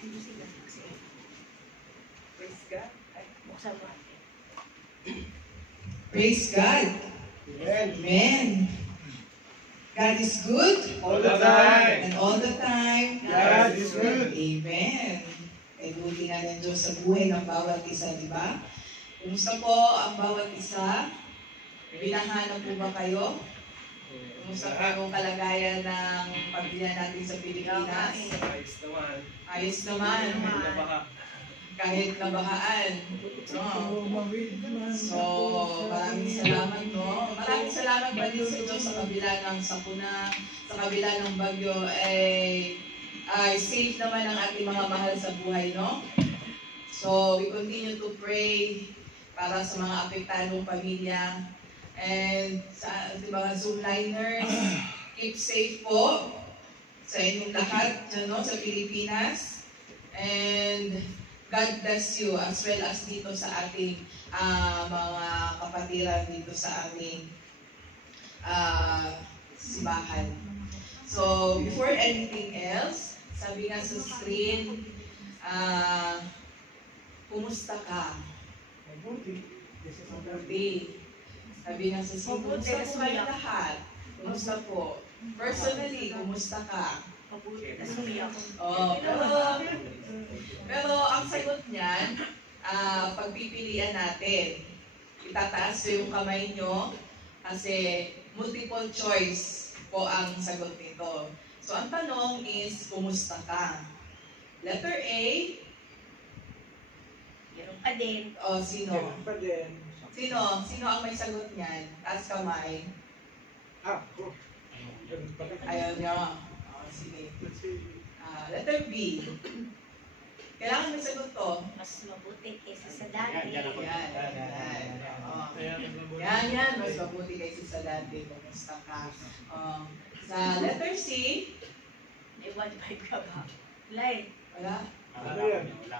Praise God. Buksan mo. Praise God. Amen. God is good. All the time. And all the time, God is good. Amen. Ay buti nga ng Diyos sa buhay ng bawat isa, di ba? Kumusta po ang bawat isa? Binahanap po ba kayo? Kumusta po ang kalagayan ng pamilya natin sa Pilipinas? Ayos naman. Ayos naman. Kahit nabahaan. No? So, maraming salamat, no? Maraming salamat pa din sa Diyos sa kabila ng sakuna, sa kabila ng bagyo, ay safe naman ang ating mga mahal sa buhay, no? So, we continue to pray para sa mga apektadong pamilya. And sa mga Zoomliners, keep safe po sa inyong lahat, no, sa Pilipinas. And God bless you as well as dito sa ating mga kapatiran dito sa aming simbahan. So, before anything else, sabi nga sa screen, kumusta ka? Mabuti. Sabi nga sa screen, kumusta po kayo lahat? Kumusta po? Personally, kumusta ka? Mabuti. Nasumiyak. Oh, pero ang sagot niyan, pagpipilian natin. Itataas yung kamay nyo kasi multiple choice po ang sagot nito. So, ang tanong is, kumusta ka? Letter A. Meron pa din. O, sino? Pa din. Sino? Sino ang may sagot niyan? Taas kamay. Ako. Ayaw niyo. O, sige. Letter B. Kailangan may sagot to. Mas mabuti kaysa sa dati. Yan. Mas mabuti kaysa sa dati. Kumusta ka? Sa letter C. May 1.5 ka ba? Wala eh. Wala? Ano yan? Wala.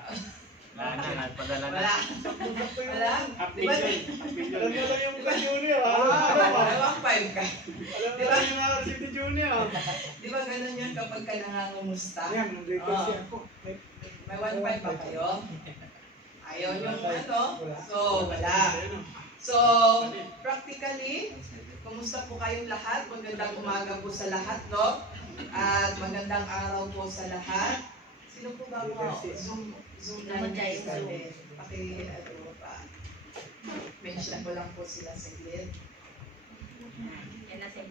Diba? Alam mo lang yung ka Junior. Dalawang 5 ka. Alam mo lang yung City Junior. Di ba ganun yun kapag ka nangangumusta? Yan, nandito kasi ako. May 1.5 ba kayo? Ayaw nyo ano? So, wala. So, practically, kumusta po kayong lahat? Magandang umaga po sa lahat, no? At magandang araw po sa lahat. Sino po ba po? Zoom lang natin. Ano pa? Mention ko lang po sila sa gilid. Yan na siya.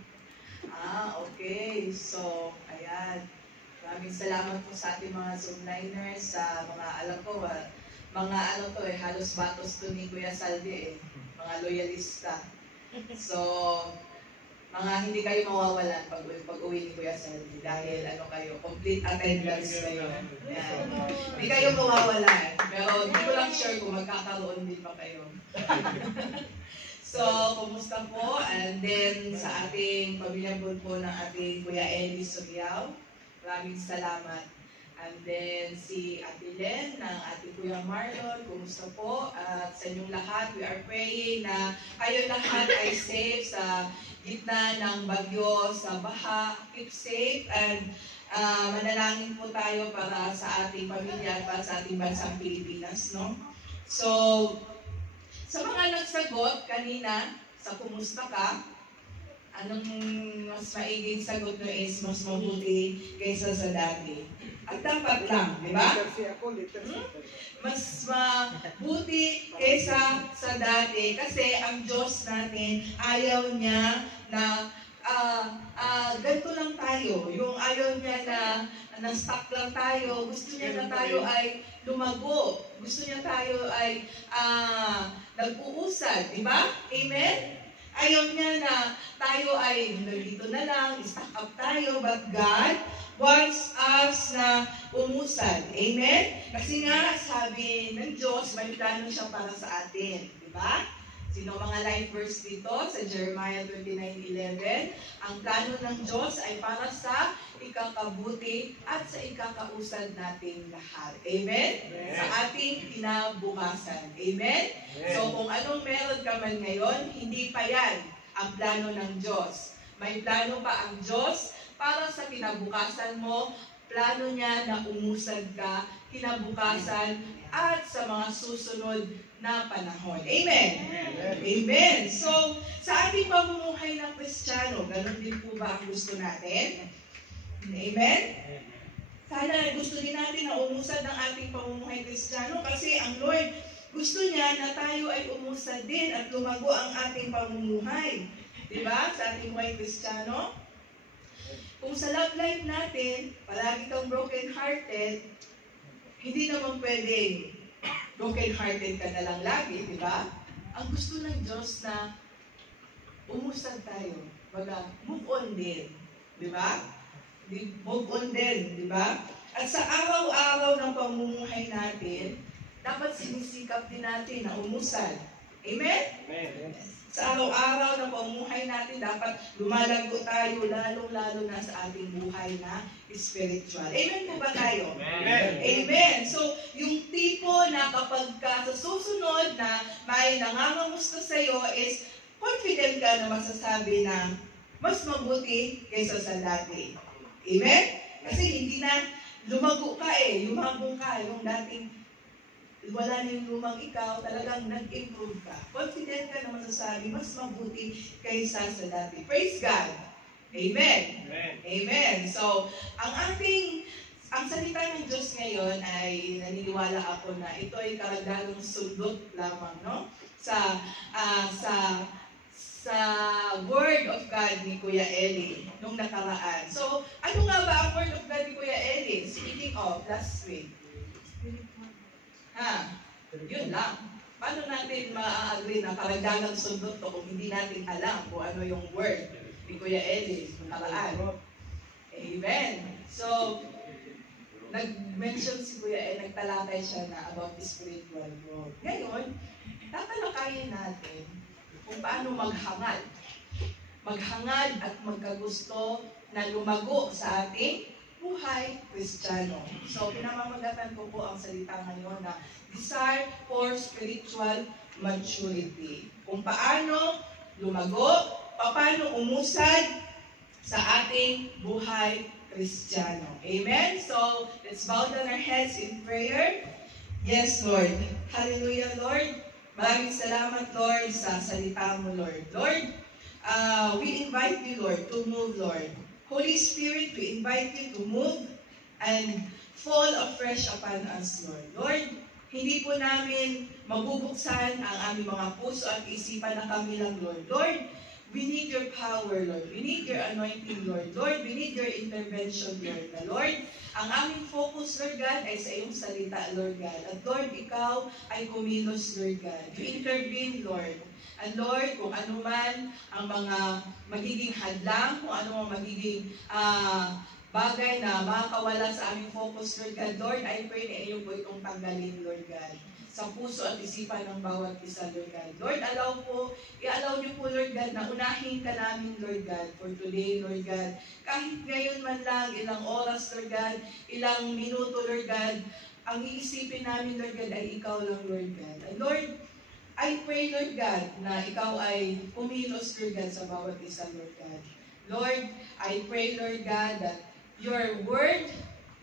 Okay. So, ayan. Maraming salamat po sa ating mga Zoomliners, sa mga alam ko, mga ano to halos batos to ni Kuya Salvi mga loyalista. So, mga hindi kayo mawawalan pag uwi ni Kuya Salvi dahil ano kayo, complete attendance kayo. Yan. Hindi kayo mawawalan, pero hindi ko lang sure kung magkakaroon din pa kayo. So, kumusta po? And then, sa ating pamilyang po ng ating Kuya Eli Suriao, maraming salamat. And then, si Ate Len ng ating Kuya Marlon, kumusta po? At sa inyong lahat, we are praying na kayo lahat ay safe sa gitna ng bagyo, sa baha. Keep safe and manalangin po tayo para sa ating pamilya at para sa ating bansang Pilipinas, no? So, sa mga nagsagot kanina sa kumusta ka, anong mas maiging sagot nyo is mas mabuti kaysa sa dati. At dapat lang, di ba? Mas mabuti kaysa sa dati kasi ang Diyos natin ayaw niya na ganito lang tayo. Yung ayaw niya na stuck lang tayo. Gusto niya na tayo ay lumago. Gusto niya tayo ay nag-uusad. Di ba? Amen? Ayaw niya na tayo ay dito na lang, stuck up tayo. But God wants us na umusad. Amen? Kasi nga, sabi ng Diyos, may plano siya para sa atin. Di ba? Sino mga life verse dito sa Jeremiah 29:11? Ang plano ng Diyos ay para sa ikakabuti at sa ikakausad nating lahat. Amen? Amen. Sa ating kinabukasan. Amen? Amen. So kung anong meron ka man ngayon, hindi pa yan ang plano ng Diyos. May plano pa ang Diyos para sa kinabukasan mo, plano niya na umusad ka kinabukasan at sa mga susunod na panahon. Amen? Amen. So, sa ating pamumuhay ng Kristiyano, ganun din po ba ang gusto natin? Amen? Sana gusto din natin na umusad ng ating pamumuhay Kristiyano kasi ang Lord gusto niya na tayo ay umusad din at lumago ang ating pamumuhay. Diba? Sa ating buhay Kristiyano. Kung sa love life natin, palagi kang broken-hearted, hindi naman pwedeng broken-hearted ka na lang lagi, di ba? Ang gusto ng Diyos na umusad tayo. Baga, move on din. Di ba? Move on din, di ba? At sa araw-araw ng pamumuhay natin, dapat sinisikap din natin na umusad. Amen? Amen. Sa araw-araw ng pamumuhay natin, dapat lumalago tayo, lalong-lalo na sa ating buhay na spiritual. Amen po ba tayo? Amen. Amen. So, yung tipo na kapag ka sa susunod na may nangangamusta sa iyo is confident ka na masasabi na mas mabuti kaysa sa dati. Amen? Kasi hindi na lumago ka lumabong ka, yung dating wala na yung lumang ikaw, talagang nag-improve ka. Confident ka na masasabi, mas mabuti kaysa sa dati. Praise God! Amen! Amen. Amen! So, ang salita ng Diyos ngayon ay naniniwala ako na ito ay karagdagang sundot lamang, no? Sa Word of God ni Kuya Eli nung nakaraan. So, ano nga ba ang Word of God ni Kuya Eli? Speaking of, last week. Yun lang. Paano natin ma-agree na karagdagang sundot to kung hindi natin alam kung ano yung word ni Kuya Eli nakaraan? Amen. So, nag-mention si Kuya Eli, nagtalakay siya na about the spiritual growth. Ngayon, tatalakayin natin kung paano maghangad. Maghangad at magkagusto na lumago sa ating buhay Kristiyano. So, pinamamagatan ko po ang salita ngayon na desire for spiritual maturity. Kung paano lumago, paano umusad sa ating buhay Kristiyano. Amen? So, let's bow down our heads in prayer. Yes, Lord. Hallelujah, Lord. Maraming salamat, Lord, sa salita mo, Lord. Lord, we invite you, Lord, to move, Lord. Holy Spirit, we invite you to move and fall afresh upon us, Lord. Lord, hindi po namin mabubuksan ang aming mga puso at isipan na kami lang, Lord. Lord, we need your power, Lord. We need your anointing, Lord. Lord, we need your intervention, Lord. Na Lord, ang aming focus, Lord God, ay sa iyong salita, Lord God. At Lord, ikaw ay kumilos, Lord God. You intervene, Lord. And Lord, kung ano man ang mga magiging hadlang, kung ano man magiging bagay na makakawala sa aming focus, Lord God, Lord, I pray na iyo po itong tanggalin, Lord God, sa puso at isipan ng bawat isa, Lord God. Lord, i-allow niyo po, Lord God, na unahin ka namin, Lord God, for today, Lord God. Kahit ngayon man lang, ilang oras, Lord God, ilang minuto, Lord God, ang iisipin namin, Lord God, ay ikaw lang, Lord God. And Lord, I pray, Lord God, na ikaw ay kumilos, Lord God, sa bawat isa, Lord God. Lord, I pray, Lord God, that your word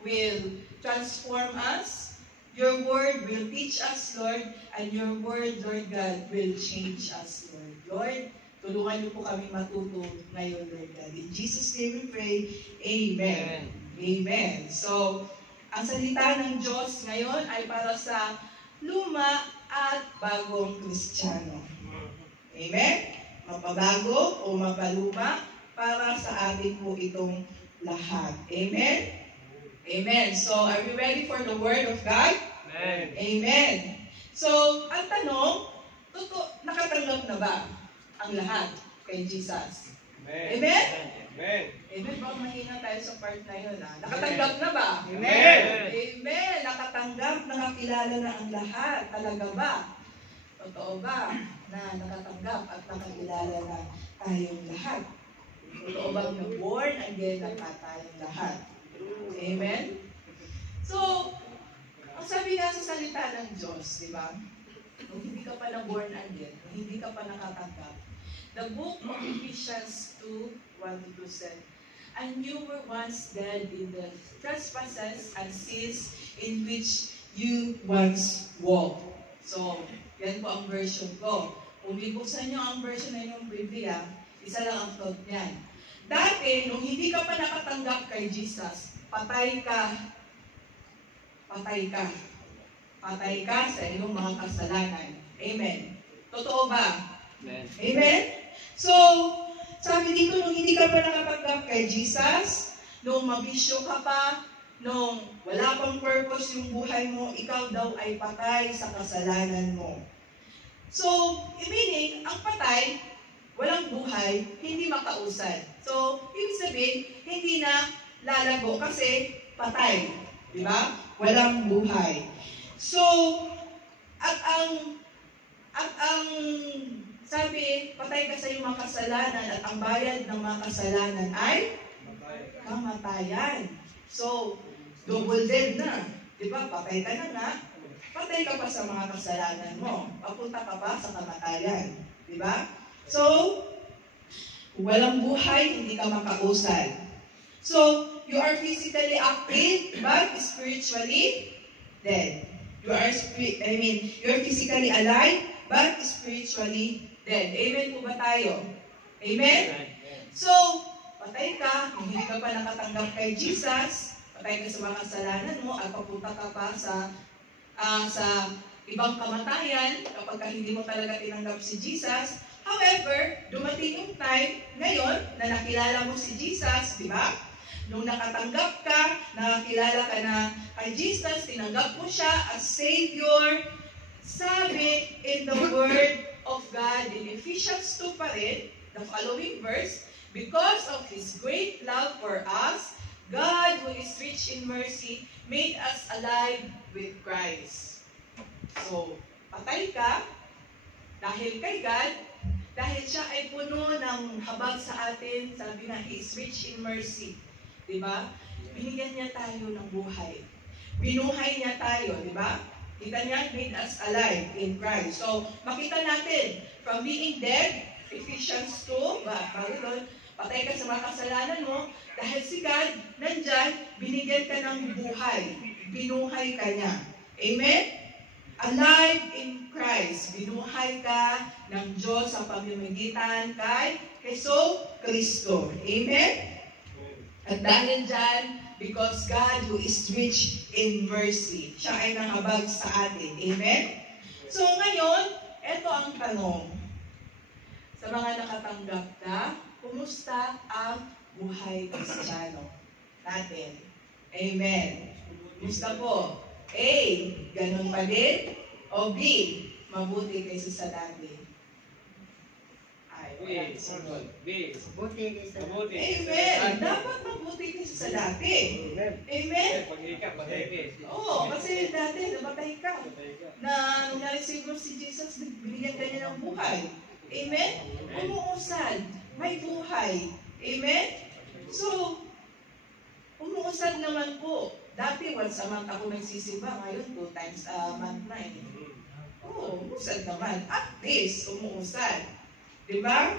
will transform us. Your word will teach us, Lord, and your word, Lord God, will change us, Lord. Lord, tulungan niyo po kami matuto ngayon, Lord God. In Jesus' name we pray, Amen. Amen. So, ang salita ng Diyos ngayon ay para sa luma at bagong Kristiyano. Amen? Mapabago o mapaluma para sa atin po itong lahat. Amen? Amen. So, are we ready for the Word of God? Amen. Amen. So, ang tanong, nakatanggap na ba ang lahat kay Jesus? Amen. Amen? Amen. Amen. Baka mahina tayo sa part na yun. Nakatanggap na ba? Amen. Amen. Nakatanggap, nakakilala na ang lahat. Talaga ba? Totoo ba na nakatanggap at nakakilala na tayong lahat? Totoo bang na-born again na tayong lahat? Amen? So, ang sabi nga sa salita ng Diyos, di ba? Kung hindi ka pa na-born again, kung hindi ka pa nakatanggap, the book of Ephesians 2:1-2 said, And you were once dead in the trespasses and sins in which you once walked. So, yan po ang version ko. Kung bibuksan nyo ang version na inyong Biblia, isa lang ang thought niyan. Dati, nung hindi ka pa nakatanggap kay Jesus, patay ka. Patay ka. Patay ka sa iyong mga kasalanan. Amen. Totoo ba? Amen. Amen? So, sabi dito, nung hindi ka pa nakatanggap kay Jesus, nung mabisyo ka pa, nung wala pang purpose yung buhay mo, ikaw daw ay patay sa kasalanan mo. So, meaning, ang patay, walang buhay, hindi makausad. So, ibig sabihin, hindi na lalago kasi patay. Di ba? Walang buhay. So, at ang sabi, patay ka sa iyong mga kasalanan at ang bayad ng mga kasalanan ay kamatayan. So, double dead na. Di ba? Patay ka na nga. Patay ka pa sa mga kasalanan mo. Papunta ka pa sa kamatayan. Di ba? So, walang buhay, hindi ka makausad. So, you are physically active, but spiritually dead. You're physically alive, but spiritually dead. Amen po ba tayo? Amen? So, patay ka, hindi ka pa nakatanggap kay Jesus, patay ka sa mga kasalanan mo, at papunta ka pa sa ibang kamatayan kapag hindi mo talaga tinanggap si Jesus. However, dumating yung time ngayon na nakilala mo si Jesus, di ba? Nung nakatanggap ka, nakakilala ka na kay Jesus, tinanggap mo siya as Savior. Sabi in the Word of God in Ephesians 2 pa rin, the following verse, because of His great love for us, God, who is rich in mercy, made us alive with Christ. So, patay ka dahil kay God, dahil siya ay puno ng habag sa atin, sabi nga, He is rich in mercy. Diba? Binigyan niya tayo ng buhay. Binuhay niya tayo, diba? Kita niya, made us alive in Christ. So, makita natin, from being dead, Ephesians 2, patay ka sa mga kasalanan mo, dahil si God, nandyan, binigyan ka ng buhay. Binuhay ka niya. Amen? Alive in Christ. Binuhay ka ng Diyos sa pamamagitan kay Hesus Kristo. Amen? At dahil dyan, because God who is rich in mercy, siya ay nanghabag sa atin. Amen? So ngayon, eto ang tanong. Sa mga nakatanggap na, kumusta ang buhay Kristiyano natin? Amen. Kumusta po? A, ganun pa din? O B, mabuti kaysa sa dati? Ay, sunod. Buti kaysa Mabuti. Amen. Dapat mabuti kaysa sa dati. Amen. Pag-ikat, patay ka. Oo, kasi dati namatay ka. Na nung na-receive mo si Jesus, binigyan ka niya ng buhay. Amen? Umuusad. May buhay. Amen? So, umuusad naman po. Dati, once a month ako nagsisimba. Ngayon, 2 times a month na eh. Oo, umuusad naman. At least, umuusad. Diba?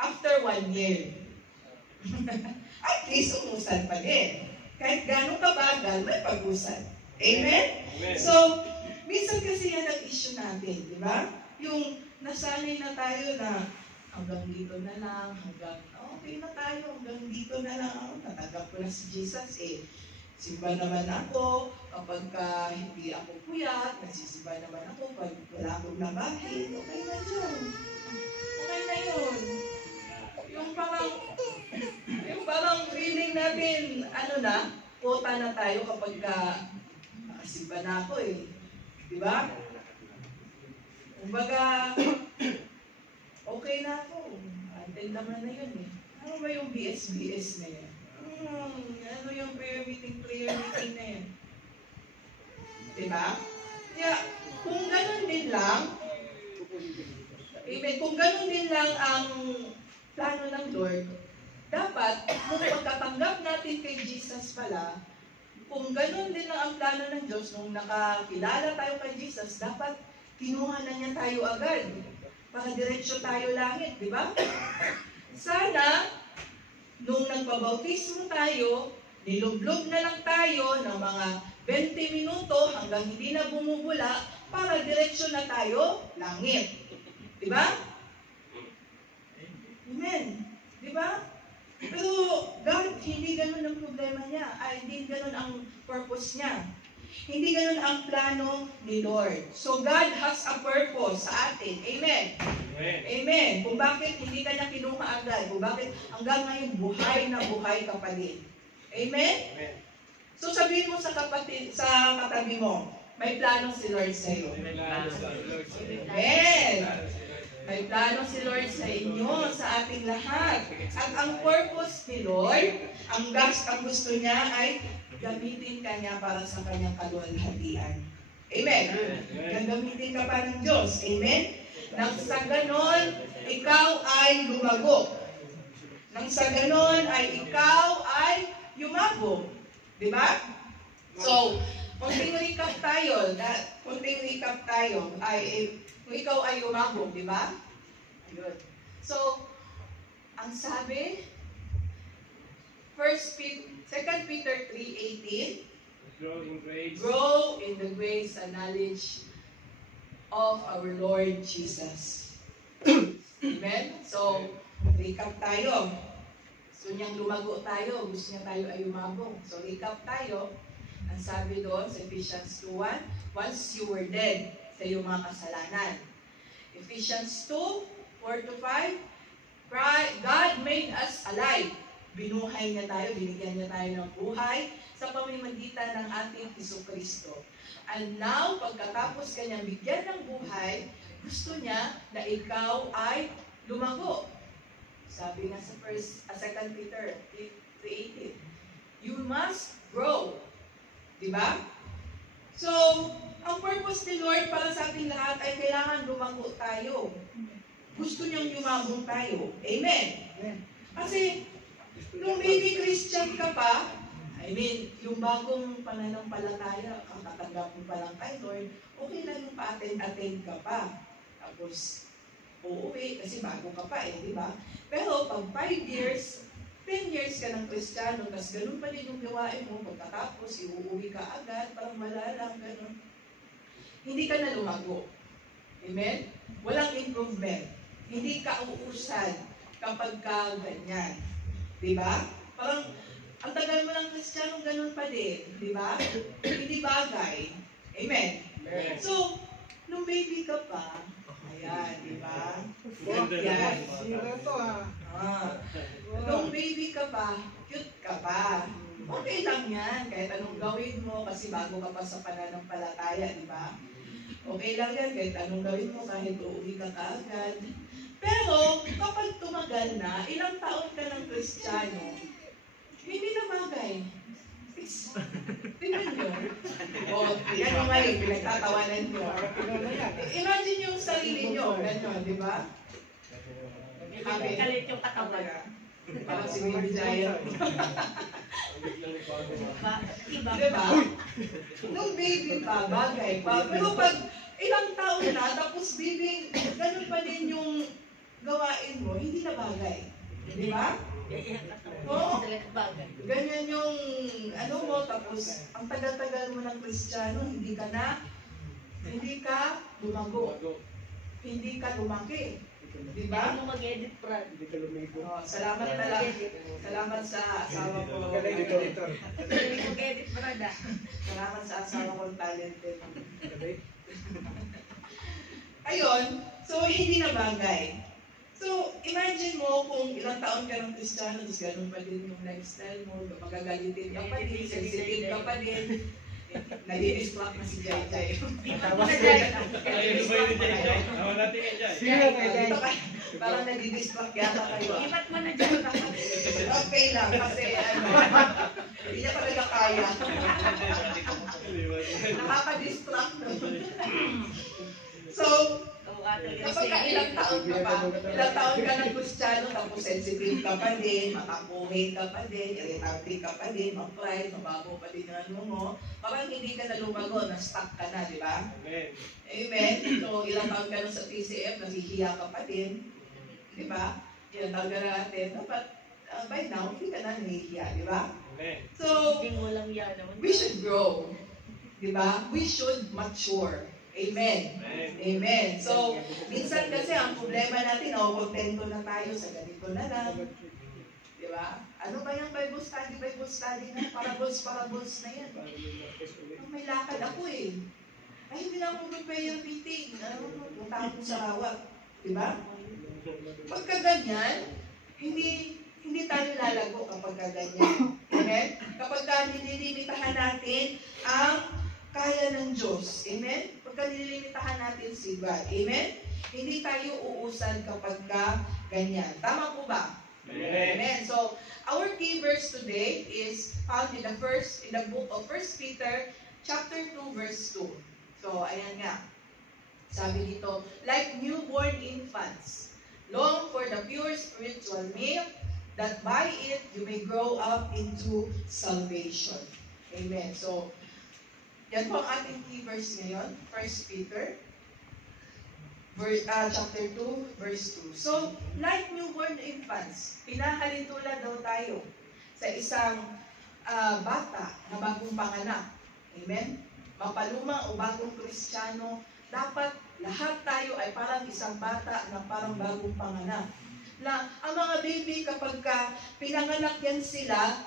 After 1 year. At least, umuusad pa din. Kahit gano'ng kabagal, may pag-usad. Amen? Amen. So, minsan kasi yan ang issue natin, di ba? Yung nasanay na tayo na hanggang dito na lang, okay na tayo, hanggang dito na lang, natanggap ko na si Jesus eh. Simba naman ako, kapag hindi ako puyat, nagsisimba naman ako, pag wala akong labahin, okay na dyan. Okay na yun. Yung parang feeling natin, quota na tayo kapag nakasimba na ako eh. Di ba? Kumbaga, okay na ako. Attend naman na yun eh. Ano ba yung BS na yan? Ano yung prayer meeting na yan? Diba? Kaya, kung ganun din lang, kung ganun din lang ang plano ng Lord, dapat, kung pagkatanggap natin kay Jesus pala, kung ganun din lang ang plano ng Diyos, nung nakakilala tayo kay Jesus, dapat kinuha na niya tayo agad para diretsyo tayo langit, di ba? Sana, nung nagpabautismo tayo, nilublob na lang tayo ng mga 20 minuto hanggang hindi na bumubula para diretsyo na tayo langit. Di ba? Amen. Di ba? Pero God, hindi ganun ang problema niya. Hindi ganun ang purpose niya. Hindi ganun ang plano ni Lord. So God has a purpose sa atin. Amen. Amen. Amen. Kung bakit hindi ka niya kinuha agad. Kung bakit hanggang ngayon buhay na buhay ka pa din. Amen? Amen. So sabihin mo sa katabi mo, may plano si Lord sa iyo. Amen. May plano si Lord sa inyo, sa ating lahat. At ang purpose ni Lord, ang gusto niya ay gamitin ka niya para sa kanyang kaluwalhatian. Amen. Gagamitin ka pa ng Diyos. Amen. Nang sa ganon, ikaw ay lumago. Nang sa ganon ay ikaw ay yumago. Di ba? So, konting recap tayo. Ay, kung ikaw ay yumago, di ba? Ayun. So, ang sabi, 2 Peter 3:18, Grow in grace. grow in the grace and knowledge of our Lord Jesus. Amen? So, recap tayo. Gusto niyang lumago tayo. Gusto niya tayo ay umabong. So, recap tayo. Ang sabi doon sa Ephesians 2:1, once you were dead sa iyong mga kasalanan. Ephesians 2:4-5, God made us alive. Binuhay niya tayo, binigyan niya tayo ng buhay sa pamamagitan ng ating Jesucristo. And now, pagkatapos kanyang bigyan ng buhay, gusto niya na ikaw ay lumago. Sabi nga sa 2 Peter 3:18, you must grow. Diba? So, ang purpose ni Lord para sa ating lahat ay kailangan lumago tayo. Gusto niyang yumabong tayo. Amen? Kasi, nung baby Christian ka pa, yung bagong pananampalataya, kakatanggap mo pa lang kay Lord, okay lang yung pa-attend ka pa. Tapos, uuwi, kasi bago ka pa di ba? Pero pag 5 years, 10 years ka ng Kristiyano, tapos ganun pa din yung gawain mo, pagkatapos, iuuwi ka agad, parang malalang, ganun. Hindi ka na lumago. Amen? Walang improvement. Hindi ka uusan kapag ka ganyan. Diba? Parang, ang tagal mo ng Kristiyano, ganun pa din. Diba? Hindi bagay. Amen? So, nung baby ka pa, ayan, diba? Yan. Nung baby ka pa, cute ka pa. Okay lang yan, kahit anong gawin mo, kasi bago ka pa sa pananampalataya, di ba? Okay lang yan, kahit anong gawin mo, kahit uuwi ka kaagad. Pero, kapag tumagal na, ilang taon ka ng Kristiyano, hindi na bagay. Tingnan nyo. Yan yung ngayon, pinagtatawanan nyo. Imagine yung sarili nyo, gano'n, di ba? Kalit yung katawan. Parang si Baby Giant. Iba. Diba? Nung baby pa, bagay pa. Pero pag ilang taon na, tapos baby, ganun pa din yung gawain mo, hindi na bagay. Diba? Oo. Ganyan yung mo, tapos ang tagal-tagal mo ng Kristiyano, hindi ka lumago. Hindi ka lumaki. Diba? Hindi mo mag-edit, Brad. Hindi ka lumigo. Salamat na lang. Salamat sa asawa ko. Hindi mo mag-edit, Brad, Salamat sa asawa kong talented. Ayun, so hindi na bagay. So, imagine mo kung ilang taon ka ng Kristiyano, tapos ganun pa din yung lifestyle mo, magagalitin ka pa din, sensitive ka pa din, nadi-distract na si Jai Jai. Ipat mo na dyan. Ayun ba yun dyan? Tawa natin yan dyan. Parang nadi-distract yata kayo. Ipat mo na dyan. Okay lang, kasi hindi niya talaga kaya. Nakaka-distract na. So, kapag ilang taon ka ng Kristiyano, tapos sensitive ka pa din, makakuhin ka pa din, irritable ka pa din, ma-pride, mabago pa din ang mo, parang hindi ka na lumago, na-stuck ka na, di ba? Amen. Amen? So, ilang taon ka na sa TCF, nahihiya ka pa din, di ba? Ilang taon ka na natin, dapat by now, hindi ka na nahihiya, di ba? Amen. So, Hindi mo lang yan naman. we should grow. Di ba? We should mature. Amen. Amen. Amen. So, minsan kasi ang problema natin, kontento na tayo sa ganito na lang. Di ba? Ano ba yung Bible study na? Parables na yan. May lakad ako eh. Ay, hindi na ako mag-prayer meeting. Punta ako sa rawat. Di ba? Pagka ganyan, hindi tayo lalago kapag ganyan. Amen? Kapag nililimitahan natin ang kaya ng Diyos. Amen? Pagka nililimitahan natin si God. Amen? Hindi tayo uusad kapag ganyan. Tama po ba? Amen. Amen. So, our key verse today is found in the book of 1 Peter chapter 2 verse 2. So, ayan nga. Sabi dito, like newborn infants, long for the pure spiritual milk, that by it you may grow up into salvation. Amen. So, yan po ang ating key verse ngayon, 1 Peter chapter 2, verse 2. So, like newborn infants, pinahalin tulad daw tayo sa isang bata na bagong panganak. Amen? Mapaluma o bagong Kristiyano, dapat lahat tayo ay parang isang bata na parang bagong panganak. Na ang mga baby kapag pinanganak yan sila,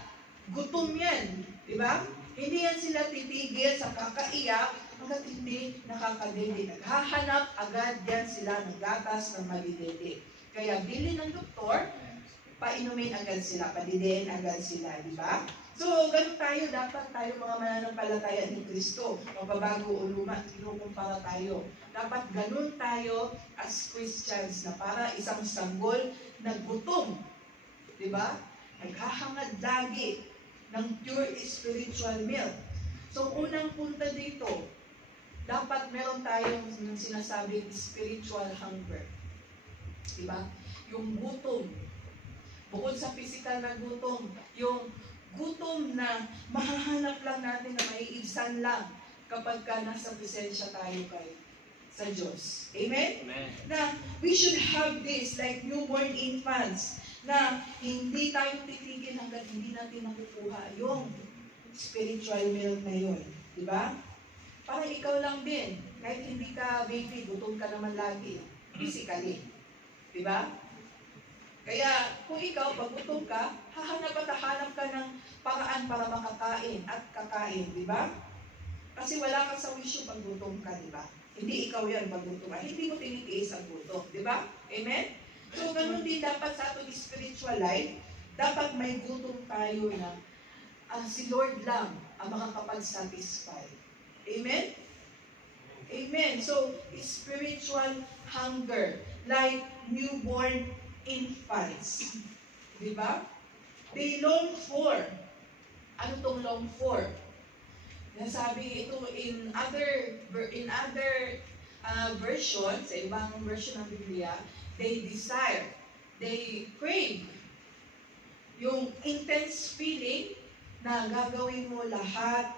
gutom yan. Di ba? Hindi yan sila titigil sa kakaiyak hanggat hindi nakakadede. Naghahanap agad yan sila ng gatas ng malidede. Kaya bilhin ng doktor, painumin agad sila, padidein agad sila, di ba? So, ganun tayo, dapat tayo mga mananampalataya ni Kristo. Mababago o luma, kinukumpara tayo. Dapat ganun tayo as Christians na para isang sanggol na gutom. Di ba? Naghahangad lagi ng pure spiritual milk. So, unang punta dito, dapat meron tayong sinasabing spiritual hunger. Di ba? Yung gutom. Bukod sa physical na gutom, yung gutom na mahahanap lang natin na maiibsan lang kapag nasa presensya tayo sa Diyos. Amen? Amen. Na we should have this like newborn infants na hindi tayo titigil hanggang hindi natin nakukuha yung spiritual milk na yun. Diba? Para ikaw lang din. Kahit hindi ka baby, gutom ka naman lagi. Physically. Diba? Kaya kung ikaw, pag gutom ka, hahanap ka ng paraan para makakain at kakain. Diba? Kasi wala ka sa wisyo pag gutom ka. Diba? Hindi ikaw yan pag gutom ka. Hindi mo tinitiis ang gutom. Diba? Amen? So, ganun din dapat sa ating spiritual life, dapat may gutom tayo na si Lord lang ang makakapag-satisfy. Amen? Amen. So, spiritual hunger, like newborn infants. Diba? They long for. Ano tong long for? Nasabi ito in other versions, sa ibang version ng Biblia, they desire, they crave yung intense feeling na gagawin mo lahat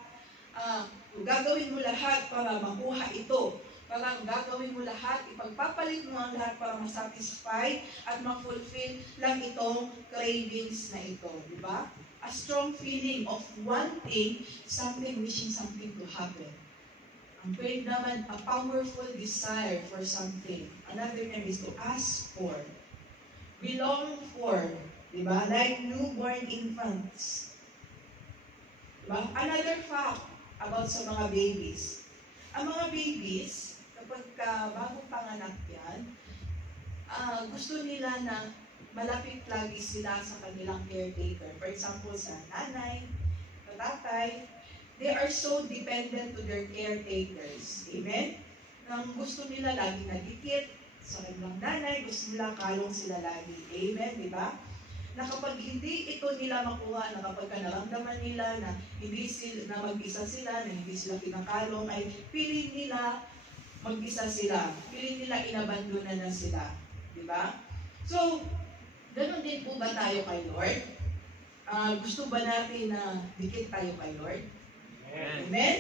para makuha ito. Parang gagawin mo lahat, ipagpapalit mo ang lahat para masatisfy at ma-fulfill lang itong cravings na ito. Diba? A strong feeling of wanting something, wishing something to happen. Ang crave naman, a powerful desire for something. Another term is to ask for. We long for. Diba? Like newborn infants. Diba? Another fact about sa mga babies. Ang mga babies, kapag bagong panganak yan, gusto nila na malapit lagi sila sa kanilang caretaker. For example, sa nanay, sa tatay, they are so dependent to their caretakers. Amen? Nang gusto nila lagi nagdikit sa kanilang nanay, gusto nila kalong sila lagi. Amen? Diba? Na kapag hindi ito nila makuha, na kapag naramdaman nila na hindi sila, na mag-isa sila, na hindi sila pinakalong, ay piling nila mag-isa sila. Piling nila inabandonan na sila. Diba? So, ganun din po ba tayo kay Lord? Gusto ba natin na dikit tayo kay Lord? Amen. Amen?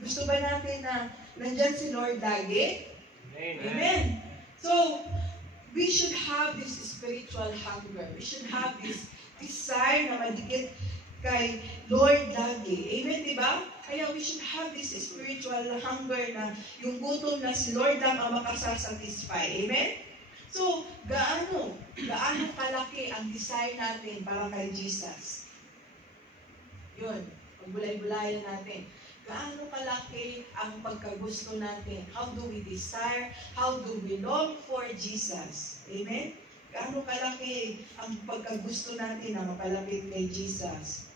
Gusto ba natin na nandyan si Lord lagi? Amen. Amen. So, we should have this spiritual hunger. We should have this desire na madikit kay Lord lagi. Amen, di ba? Kaya we should have this spiritual hunger na yung gutom na si Lord lang ang makasasatisfy. Amen? So, gaano kalaki ang desire natin para kay Jesus? Yun, pagbulay-bulayan natin. Gaano kalaki ang pagkagusto natin? How do we desire? How do we long for Jesus? Amen? Gaano kalaki ang pagkagusto natin na mapalapit kay Jesus?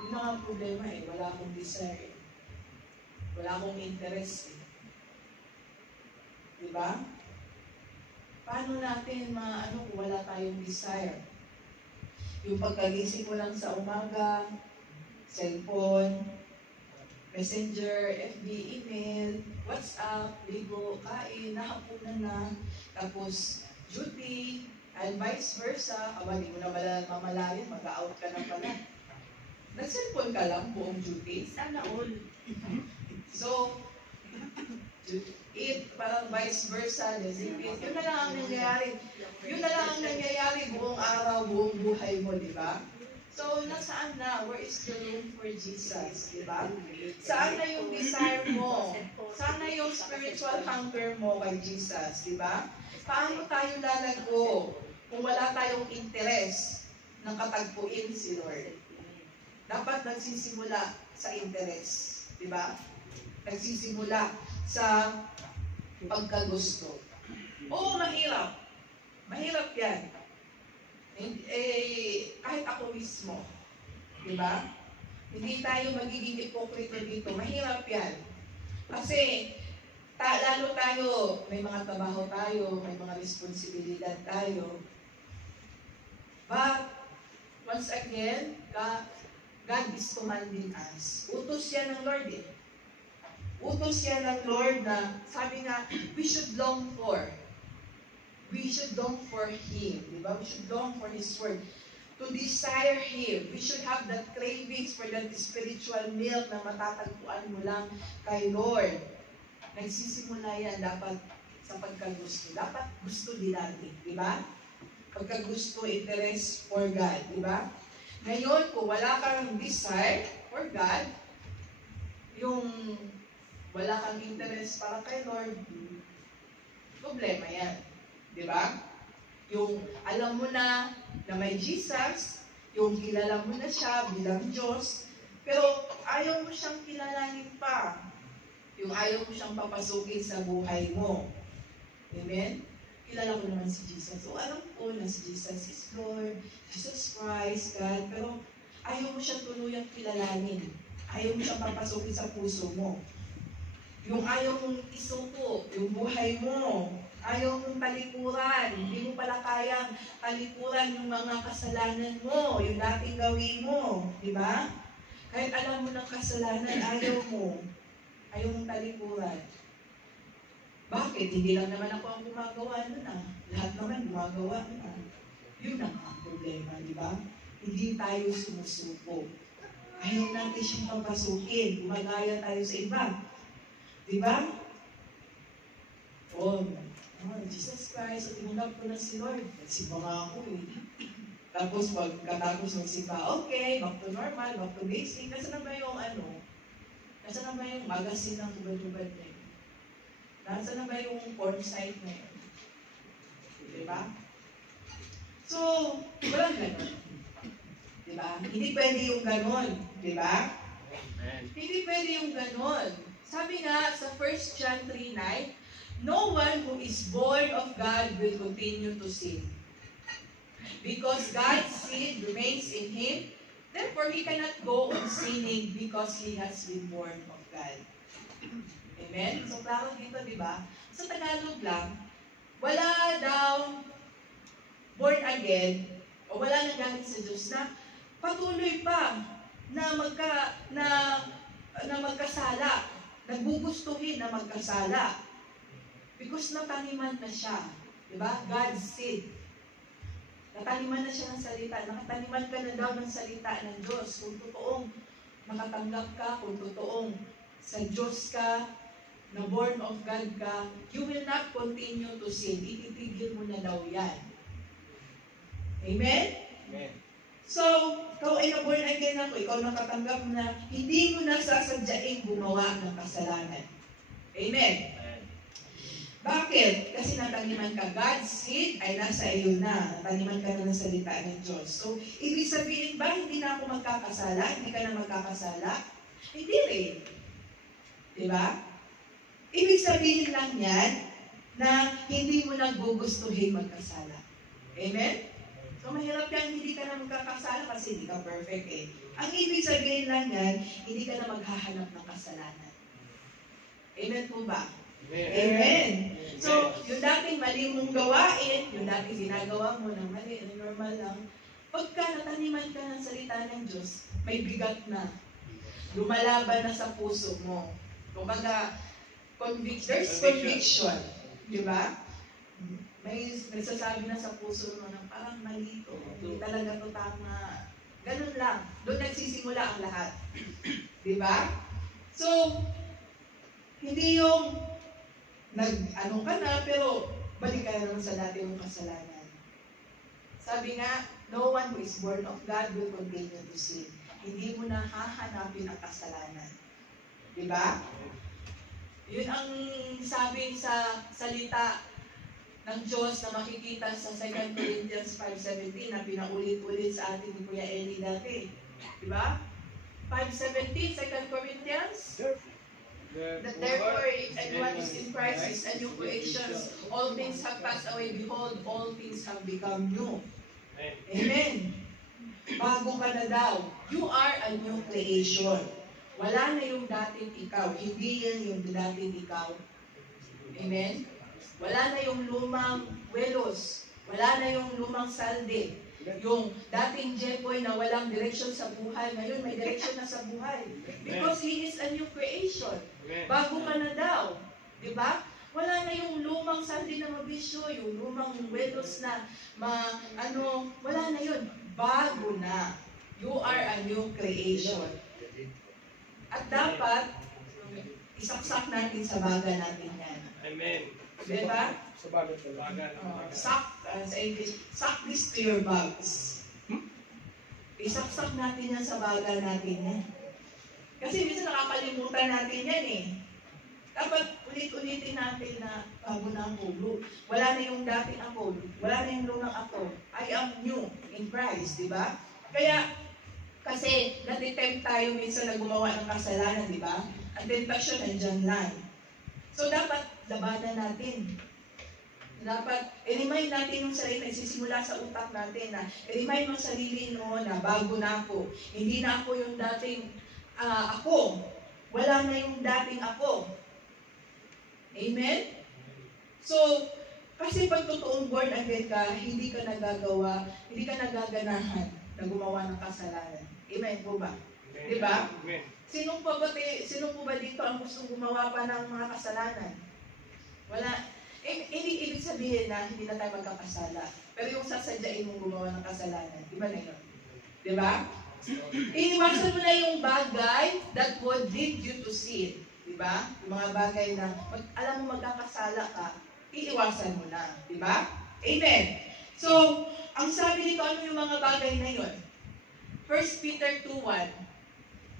Yun ang problema wala akong desire. Wala akong interest Diba? Paano natin kung wala tayong desire? Yung pagkagising mo lang sa umaga, cellphone, messenger, FB, email, WhatsApp, ligo, kain, nahapunan na, tapos duty, and vice versa. Di mo na mamalayan, mag-out ka na pala. Nag-cellphone ka lang buong duty. Sana all. So, parang vice versa, yun na lang ang nangyayari. Yun na lang ang nangyayari buong araw, buong buhay mo, di ba? So, nasaan na? Where is the room for Jesus? Di ba? Saan na yung desire mo? Saan na yung spiritual hunger mo kay Jesus? Di ba? Paano tayo lalago kung wala tayong interes ng katagpuin si Lord? Dapat nagsisimula sa interes. Di ba? Nagsisimula sa pagkagusto. Oo, mahirap. Mahirap yan. Kahit ako mismo. Diba? Hindi tayo magiging hipokrito dito. Mahirap yan. Kasi, lalo tayo, may mga trabaho tayo, may mga responsibilidad tayo. But, once again, God is commanding us. Utos yan ng Lord Utos yan ng Lord na sabi nga, we should long for. We should long for Him. Diba? We should long for His Word. To desire Him. We should have that cravings for that spiritual milk na matatagpuan mo lang kay Lord. Nagsisimula yan dapat sa pagkagusto. Dapat gusto din natin. Diba? Pagkagusto, interest for God. Diba? Ngayon, kung wala kang desire for God, yung wala kang interest para kay Lord, problema yan. Di ba? Yung alam mo na may Jesus, yung kilala mo na siya bilang Diyos, pero ayaw mo siyang kilalanin pa. Yung ayaw mo siyang papasukin sa buhay mo. Amen? Kilala ko naman si Jesus. So alam ko na si Jesus is Lord, Jesus Christ, God, pero ayaw mo siyang tuluyang kilalanin. Ayaw mo siyang papasukin sa puso mo. Yung ayaw mong isuko, yung buhay mo, ayaw mong talikuran, hindi mo pala kayang talikuran yung mga kasalanan mo, yung dating gawin mo, di ba? Kahit alam mo ng kasalanan, ayaw mong talikuran. Bakit? Hindi lang naman ako ang gumagawa nun Lahat naman gumagawa nun Yun ang problema, di ba? Hindi tayo sumusuko. Ayaw natin siyang papasukin, gumagaya tayo sa iba. Diba? Jesus Christ, tinanggap ko na si Lord. Nagsimba nga ako Tapos pagkatapos magsimba, okay, back to normal, back to basic. Nasaan na ba yung Nasaan na ba yung magazine ng tubad-tubad na yun? Nasaan na ba yung porn site na yun? Diba? So, walang ganon. Diba? Hindi pwede yung ganon. Diba? Hindi pwede yung ganon. Sabi nga sa 1 John 3:9, no one who is born of God will continue to sin. Because God's seed remains in him, therefore he cannot go on sinning because he has been born of God. Amen? So, klaro dito, di ba? Sa Tagalog lang, wala daw born again, o wala nang galing sa Diyos na patuloy pa na magkasala. Nagbugustuhin na magkasala. Because nataniman na siya. Diba? God's seed. Nataniman na siya ng salita. Nakataniman ka na daw ng salita ng Diyos. Kung totoong nakatanggap ka, kung totoong sa Diyos ka, na born of God ka, you will not continue to sin. Ititigil mo na daw yan. Amen? Amen. So, ikaw ay na-born again ako, ikaw nakatanggap na hindi mo na sasadyaing gumawa ng kasalanan. Amen? Amen. Bakit? Kasi nataniman ka. God's seed ay nasa iyo na. Nataniman ka na ng salita ng Diyos. So, ibig sabihin ba, hindi na ako magkakasala? Hindi ka na magkakasala? Hindi rin. Diba? Ibig sabihin lang yan na hindi mo na gugustuhin magkasala. Amen? So, mahirap yan, hindi ka na magkakasala kasi hindi ka perfect eh. Ang ibig sabihin lang yan, hindi ka na maghahanap ng kasalanan. Amen po ba? Amen. So, yung dating mali mong gawain, yung dating ginagawa mo ng mali, normal lang, pagka nataniman ka ng salita ng Diyos, may bigat na. Lumalaban na sa puso mo. Kumbaga, there's conviction. Di ba? May nagsasabi na sa puso mo na parang mali to. Hindi talaga to tama. Ganun lang. Doon nagsisimula ang lahat. Di ba? So, hindi yung nag-ano ka na, pero balik ka naman sa dati mong kasalanan. Sabi nga, no one who is born of God will continue to sin. Hindi mo na hahanapin ang kasalanan. Diba? Yun ang sabi sa salita ng Diyos na makikita sa 2 Corinthians 5:17 na pinaulit-ulit sa atin ni Kuya Eli dati. Diba? 5:17, 2 Corinthians. That therefore, anyone is in Christ is a new creation. All things have passed away. Behold, all things have become new. Amen. Bago ka na daw. You are a new creation. Wala na yung dating ikaw. Hindi yan yung dating ikaw. Amen. Wala na yung lumang welos. Wala na yung lumang salde. Yung dating Jepoy na walang direksyon sa buhay, ngayon may direksyon na sa buhay. Because he is a new creation. Bago ka na daw. Diba? Wala na yung lumang saldi na mabisyo, yung lumang welos na wala na yun. Bago na. You are a new creation. At dapat, isaksak natin sa baga natin yan. Amen. Diba? Sa bagat. Sa English, sack this to your bags. Isaksak natin yan sa baga natin yan. Kasi minsan nakakalimutan natin yan eh. Dapat ulit-ulitin natin na bago na ako. Wala na yung dating ako. Wala na yung lumang ako. I am new in Christ, di ba? Kaya, kasi natitempt tayo minsan na gumawa ng kasalanan, di ba? Ang tentasyon nandyan lang. So, dapat labanan natin. Dapat, i-remind natin yung sarili, nagsisimula sa utak natin na i-remind mo sarili mo na bago na ako. Hindi na ako yung dating ako. Wala na yung dating ako. Amen? So, kasi pag totoong born again ka, hindi ka nagagawa, hindi ka nagaganahan na gumawa ng kasalanan. Amen po ba? Diba? Sino po ba dito ang gustong gumawa pa ng mga kasalanan? Wala. Hindi ibig sabihin na hindi na tayo magkakasala. Pero yung sasadyain mong gumawa ng kasalanan, iba na yun. Diba? Iniwasan mo na yung bagay that would lead you to sin. Diba? Yung mga bagay na alam mo magkakasala ka, iiwasan mo na. Diba? Amen. So, ang sabi nito, ano yung mga bagay na yun? 1 Peter 2:1.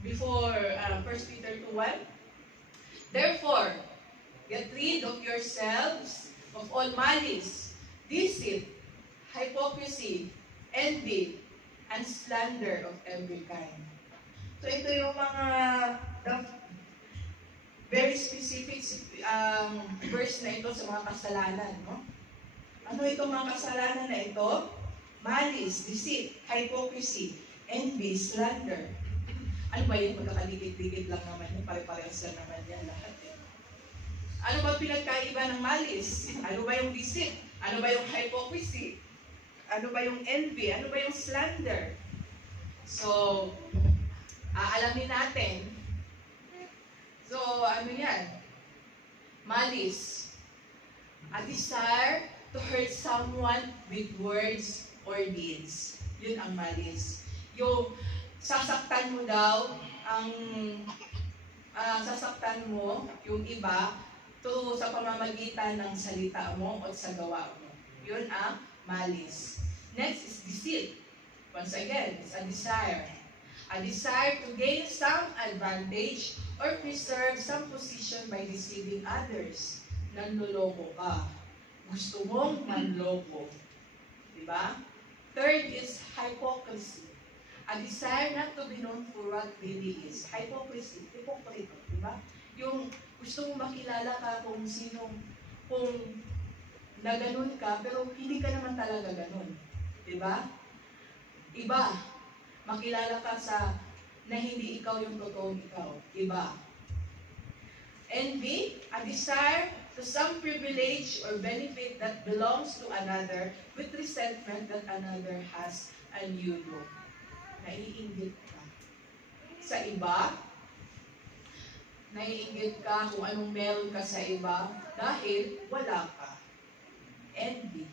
Before 1 Peter 2:1. Therefore, get rid of yourselves of all malice, deceit, hypocrisy, envy, and slander of every kind. So ito yung mga very specific verse na ito sa mga kasalanan. No? Ano itong mga kasalanan na ito? Malice, deceit, hypocrisy, envy, slander. Ano ba yun? Magkakalikit-likit lang naman yun. Pare-parehas lang naman yan lahat. Ano ba pinagkaiba ng malice? Ano ba yung deceit? Ano ba yung hypocrisy? Ano ba yung envy? Ano ba yung slander? So, aalamin natin. So, ano yan? Malice. A desire to hurt someone with words or deeds. Yun ang malice. Yung sasaktan mo daw sasaktan mo yung iba sa pamamagitan ng salita mo o sa gawa mo. Yun ang malice. Next is deceit. Once again, it's a desire. A desire to gain some advantage or preserve some position by deceiving others. Nanloloko ka. Gusto mong manloko. Diba? Third is hypocrisy. A desire not to be known for what really is. Hypocrisy. Hypocrite. Diba? Yung gusto mong makilala ka kung sinong, kung na ganun ka, pero hindi ka naman talaga ganun. Diba? Iba. Makilala ka sa na hindi ikaw yung totoong ikaw. Iba. Envy, a desire to some privilege or benefit that belongs to another with resentment that another has and you don't. Naiinggit ka sa iba. Naiinggit ka kung anong meron ka sa iba dahil wala ka. Envy.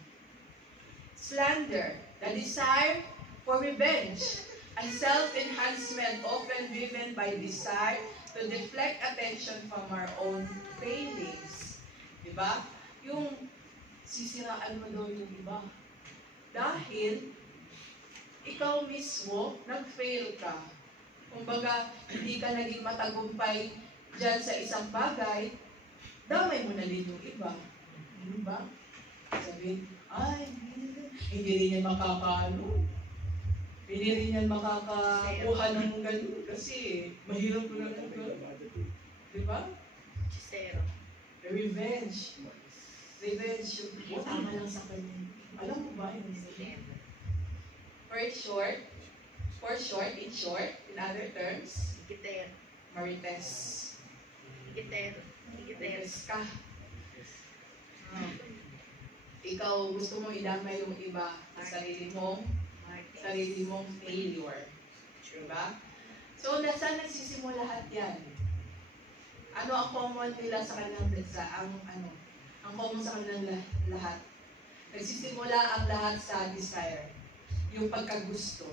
Slander, the desire for revenge and self-enhancement often driven by desire to deflect attention from our own failings. Diba? Yung sisiraan mo daw yung iba. Dahil ikaw mismo nag-fail ka. Kumbaga, hindi ka naging matagumpay dyan sa isang bagay, damay mo na din yung iba. Diba? Sabihin, ay, hindi rin yan makakaano. Hindi rin yan makakakuha ng ganun kasi mahirap ko lang ng ganun. Diba? Chisero. Revenge. Revenge. Tama lang sa kanya. Alam mo ba yun? For short, in other terms, Higitero. marites. Higitero. Marites ka. Ikaw gusto mo idamay yung iba sa sarili mong failure. Diba? So, saan nagsisimula lahat yan? Ano ang common nila sa kanilang ang common sa kanilang lahat? Nagsisimula ang lahat sa desire. Yung pagkagusto.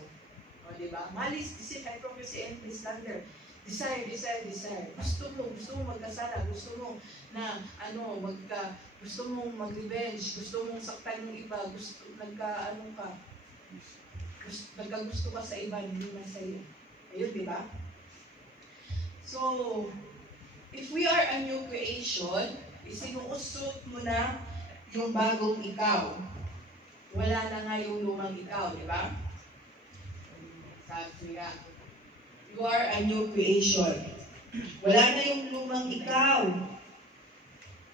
O, diba? Malice, deceit, hypocrisy, and slander. Desire. Gusto mo magkasala, gusto mo na, gusto mong mag-revenge, gusto mong saktan yung iba, nagkagusto ka sa iba, hindi man sa iyo. Ayun, di ba? So, if we are a new creation, isinuusot mo na yung bagong ikaw. Wala na nga yung lumang ikaw, di ba? Sabi nga, you are a new creation. Wala na yung lumang ikaw.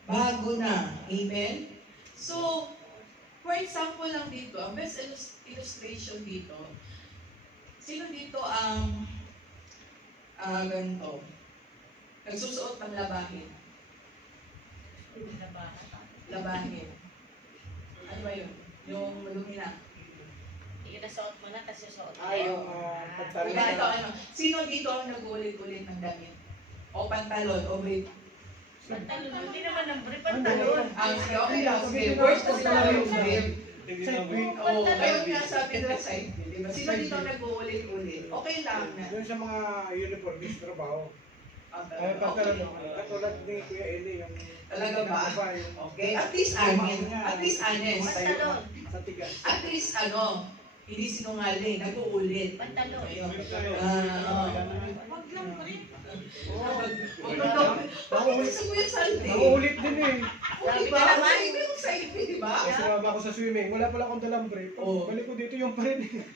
Bago na. Amen? So, for example lang dito, ang best illustration dito, sino dito ang ganito? Nagsusuot ng labahin. Labahin. Ano ba yun? Yung lumina. Yung nasuot mo na, tapos susuot mo. Yung Ganito, sino dito ang nag-ulit-ulit ng damit? O pantalon, o brief? Pantalon. Hindi naman ng brief. Pantalon. Sige, okay lang. Sige, worst kasi na yung brief. Oo, Ngayon nga sabi nila sa inyo, di ba? Sino dito nag-uulit-ulit? Okay lang na. Doon sa mga uniformist trabaho. Okay. Katulad ni Kuya Eli, yung... Talaga ba? Okay, at least honest. Pantalon. Sa tigas. At least hindi sinungaling, nag-uulit. Pantalon. Wag lang pa rin. Bakit sa Kuya Saldi? Nauulit din eh. Sabi ka naman, hindi mo sa ipi, di ba? Kasi sumama ako sa swimming, wala pala akong dalang brief. Oo. Balik ko dito yung pa rin. Diba?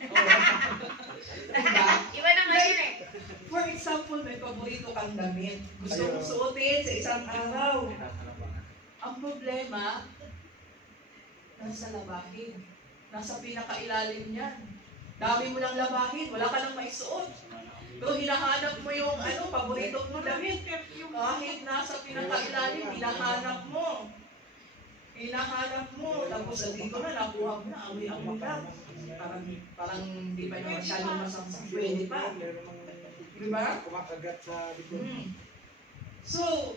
Iba na ngayon eh. For example, may paborito kang damit. Gusto mong suotin sa isang araw. Ang problema, nasa labahin. Nasa pinakailalim niyan. Dami mo ng labahin, wala ka nang maisuot. Pero hinahanap mo yung paborito mong damit. Kahit nasa pinakailalim, hinahanap mo. Tapos dito na, nakuha mo na, amoy-amoy lang. Parang hindi pa naman masyadong masamsam. Pwede pa. Diba? Kumakagat sa likod. So,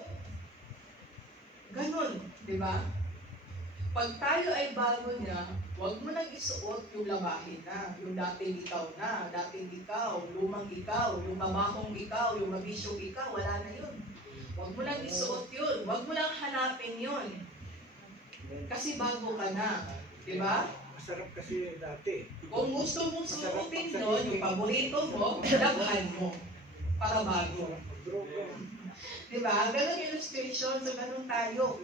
ganun, di ba? Pag tayo ay bago niya, huwag mo nang isuot yung labahin na, yung dating ikaw na, dating ikaw, lumang ikaw, yung mamahong ikaw, yung mabisyong ikaw, wala na yun. Huwag mo nang isuot yun, huwag mo lang hanapin yun. Kasi bago ka na, di ba? Masarap kasi dati. Kung gusto mong suotin yun, yung paborito mo, labhan mo. Para bago. Masarap mag-droga. Diba? Ganon illustration. So, ganon tayo.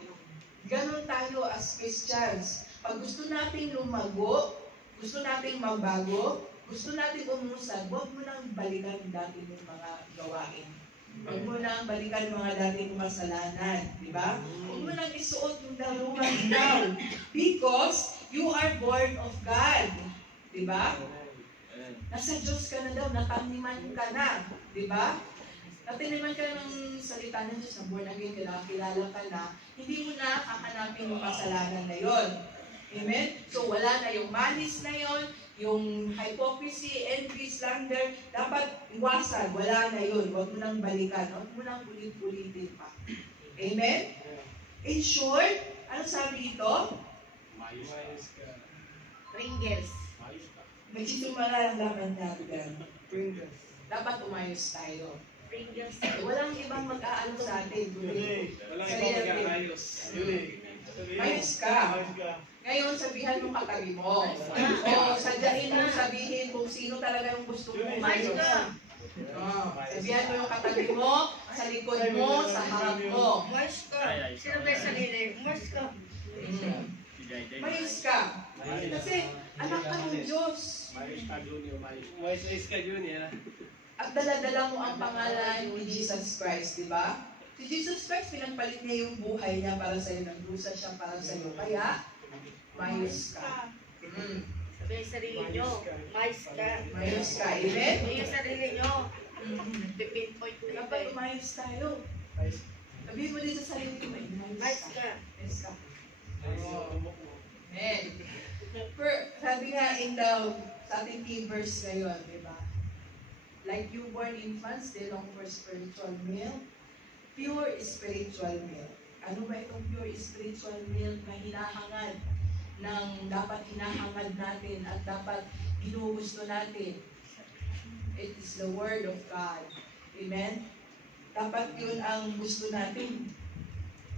Ganon tayo as Christians. Pag gusto nating lumago, gusto nating magbago, gusto nating umusad, huwag mo nang balikan dati ng mga gawain. Huwag mo nang balikan mga dati mong kasalanan. Diba? Huwag mo nang isuot yung daluhan ikaw. Because you are born of God. Diba? Nasa Diyos ka na daw, nataniman ka na. Diba? Nataniman ka ng salita ng Diyos na born again, kilala ka na, hindi mo na hahanapin yung kasalanan na yon. Amen? So wala na yung manis na yon, yung hypocrisy, envy, slander, dapat iwasan, wala na yun. Huwag mo nang balikan, huwag mo nang ulit-ulitin pa. Amen? In short, ano sabi dito? Mayos ka. Pringles. May sumararamdaman natin. Pringles. Dapat umayos tayo. Pringles. Walang ibang mag-aano sa atin. Walang Sa ibang real mag-aayos. Mayos ka. Ngayon, sabihan mo katabi mo. O sadyain mo sabihin kung sino talaga yung gusto mo. Mayos ka. Sabihan mo yung katabi mo, sa likod mo, sa harap mo. Umayos ka. Sino ba yung sarili? Umayos ka. Mayos ka. Kasi anak ka ng Diyos. Mayos ka, Junior. Mayos ka, Junior. At dala-dala mo ang pangalan ni Jesus Christ, di ba? Si Jesus Christ, pinagpalit niya yung buhay niya para sa'yo. Nagdusa siya para sa'yo. Kaya, mayos ka. Sabi yung sarili nyo. Umayos ka. Mayos ka. Amen? Sabi yung sarili nyo. Pinpoint na Dapat umayos tayo. Sabihin mo din sa sarili mo, Umayos umayos ka. ka. Umayos ka. Amen. Sabi nga in the, sa ating key verse ngayon, di ba? Like newborn infants, they long for spiritual milk, pure spiritual milk. Ano ba itong pure spiritual milk na hinahangad ng dapat hinahangad natin at dapat ginugusto natin? It is the Word of God. Amen? Dapat yun ang gusto natin.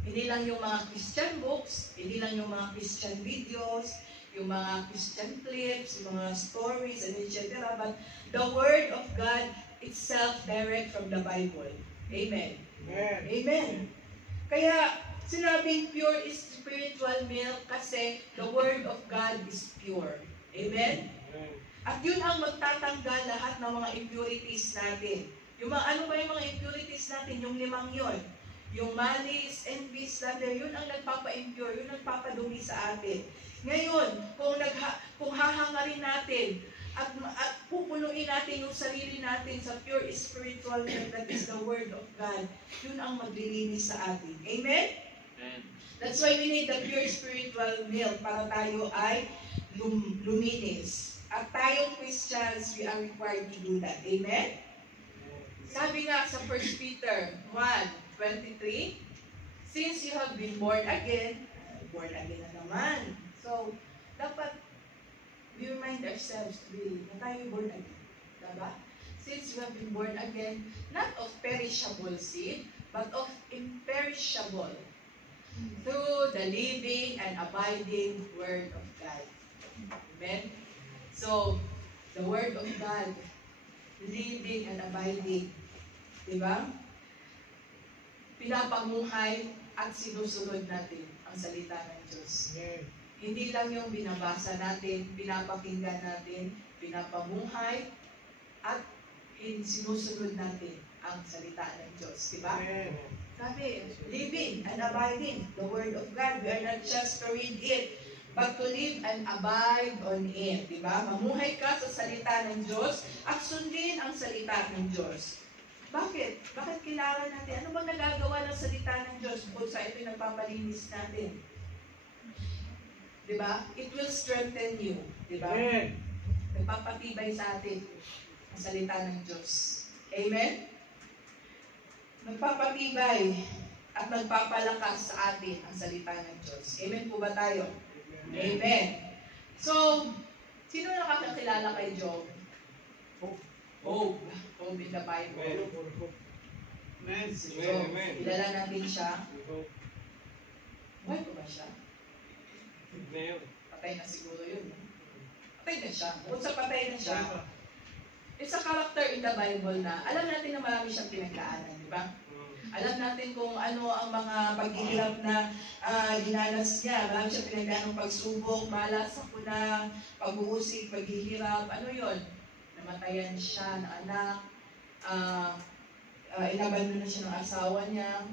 Hindi lang yung mga Christian books, hindi lang yung mga Christian videos, yung mga Christian clips, yung mga stories, and etc. But the Word of God itself direct from the Bible. Amen. Amen. Amen. Kaya sinabing pure is spiritual milk kasi the Word of God is pure. Amen? At yun ang magtatanggal lahat ng mga impurities natin. Yung mga, ano ba yung mga impurities natin? Yung limang yun. Yung malice, envy, slander, yun ang nagpapa-impure, yun ang nagpapadumi sa atin. Ngayon, kung hahangarin natin at pupunuin natin yung sarili natin sa pure spiritual milk that is the Word of God, yun ang maglilinis sa atin. Amen? That's why we need the pure spiritual milk para tayo ay luminis. At tayong Christians, we are required to do that. Amen? Sabi nga sa 1 Peter 1:23, since you have been born again na naman. So, dapat we remind ourselves na tayo born again. Diba? Since you have been born again, not of perishable seed, but of imperishable, through the living and abiding Word of God. Amen? So, the Word of God, living and abiding. Diba? Pinapamuhay at sinusunod natin ang salita ng Diyos. Hindi lang yung binabasa natin, pinapakinggan natin, pinapamuhay, at sinusunod natin ang salita ng Diyos. Diba? Sabi, living and abiding the Word of God. We are not just to read it, but to live and abide on it. Diba? Mamuhay ka sa salita ng Diyos at sundin ang salita ng Diyos. Bakit? Bakit kailangan natin? Ano bang nagagawa ng salita ng Diyos bukod sa ito yung nagpapalinis natin? Diba? It will strengthen you. Diba? Amen. Nagpapatibay sa atin ang salita ng Diyos. Amen? Nagpapatibay at nagpapalakas sa atin ang salita ng Diyos. Amen po ba tayo? Amen. So, sino nakakakilala kay Job? Job. Job in the Bible. Si Job. Kilala natin siya. Buhay ko ba siya? Patay na siguro yun. patay na siya. Kung sa patay na siya, it's a character in the Bible na alam natin na marami siyang pinagdaanan, di ba? Alam natin kung ano ang mga paghihirap na dinanas niya. Marami siyang pinagdaanan ng pagsubok, malas, sakuna, pag-uusig, paghihirap. Ano yon? Namatayan siya ng anak, inabandon na siya ng asawa niya,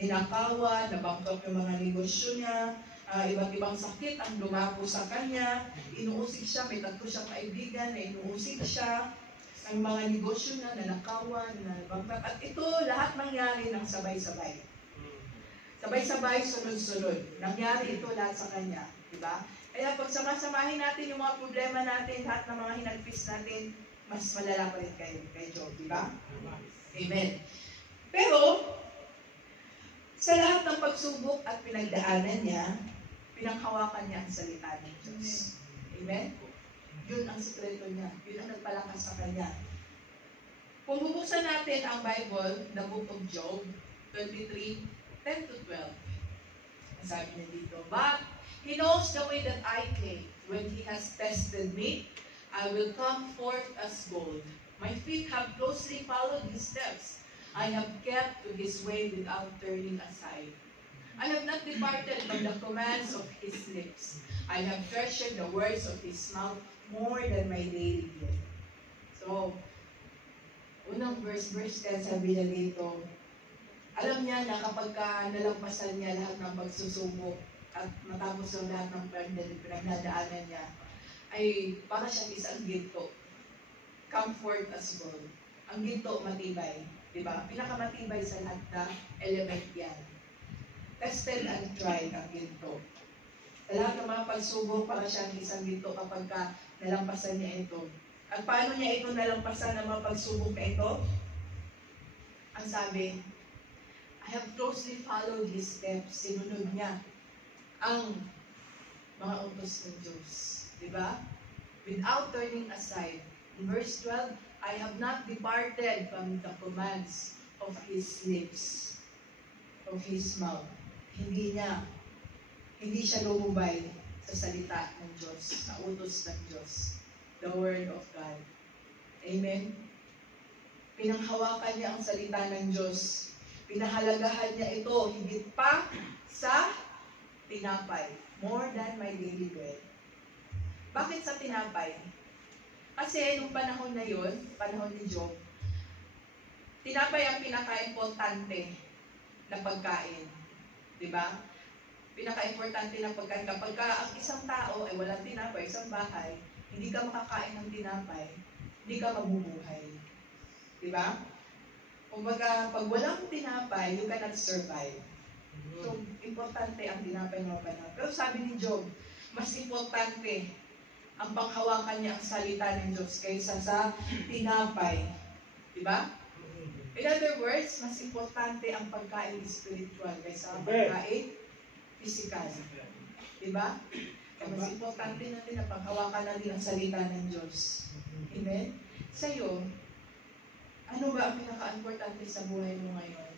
ninakawan, nabangkot yung mga negosyo niya, iba't ibang sakit ang dumapo sa kanya, inuusig siya, may 3 siyang kaibigan na inuusig siya, ang mga negosyo na nanakawan, nabangkot, at ito lahat nangyari ng sabay-sabay. Sabay-sabay, sunod-sunod. Nangyari ito lahat sa kanya, di ba? Kaya pag samasamahin natin yung mga problema natin, lahat ng mga hinagpis natin, mas malala pa rin kay Job, di ba? Amen. Pero, sa lahat ng pagsubok at pinagdaanan niya, pinanghawakan niya ang salita ng Diyos. Amen? Yun ang sikreto niya. Yun ang nagpalakas sa kanya. Kung bubuksan natin ang Bible, the book of Job, 23:10-12. Ang sabi niya dito, "But he knows the way that I take. When he has tested me, I will come forth as gold. My feet have closely followed his steps. I have kept to his way without turning aside. I have not departed from the commands of his lips. I have treasured the words of his mouth more than my daily bread." So, unang verse 10, sabi niya dito, alam niya na kapag nalampasan niya lahat ng pagsusubok at matapos ang lahat ng pinagdadaanan niya, ay para siyang isang ginto. Comfort as gold. Ang ginto matibay. Diba? Pinakamatibay sa lahat na element yan. Tested and tried ang ginto. Sa lahat ng mga pagsubok, para siyang isang ginto kapag nalampasan niya ito. At paano niya ito nalampasan ng mga pagsubok na ito? Ang sabi, I have closely followed his steps. Sinunod niya ang mga utos ng Diyos. Diba? Without turning aside. In verse 12, I have not departed from the commands of his lips, of his mouth. Hindi siya lumubay sa salita ng Diyos, sa utos ng Diyos, the Word of God. Amen? Pinanghawakan niya ang salita ng Diyos. Pinahalagahan niya ito, higit pa sa tinapay. More than my daily bread. Bakit sa tinapay? Kasi nung panahon na yun, panahon ni Job, tinapay ang pinaka-importante na pagkain. Diba? Pinaka-importante na pagkain. Kapag ang isang tao ay walang tinapay, isang bahay, hindi ka makakain ng tinapay, hindi ka mabubuhay. Diba? Kumbaga, pag walang tinapay, you cannot survive. So, importante ang tinapay ng mga panahon. Pero sabi ni Job, mas importante ang panghawakan niya ang salita ng Diyos kaysa sa tinapay. Diba? In other words, mas importante ang pagkain spiritual kaysa ang pagkain physical. Diba? Kaya mas importante natin na panghawakan natin ang salita ng Diyos. Amen? Sa'yo, ano ba ang pinaka-importante sa buhay mo ngayon?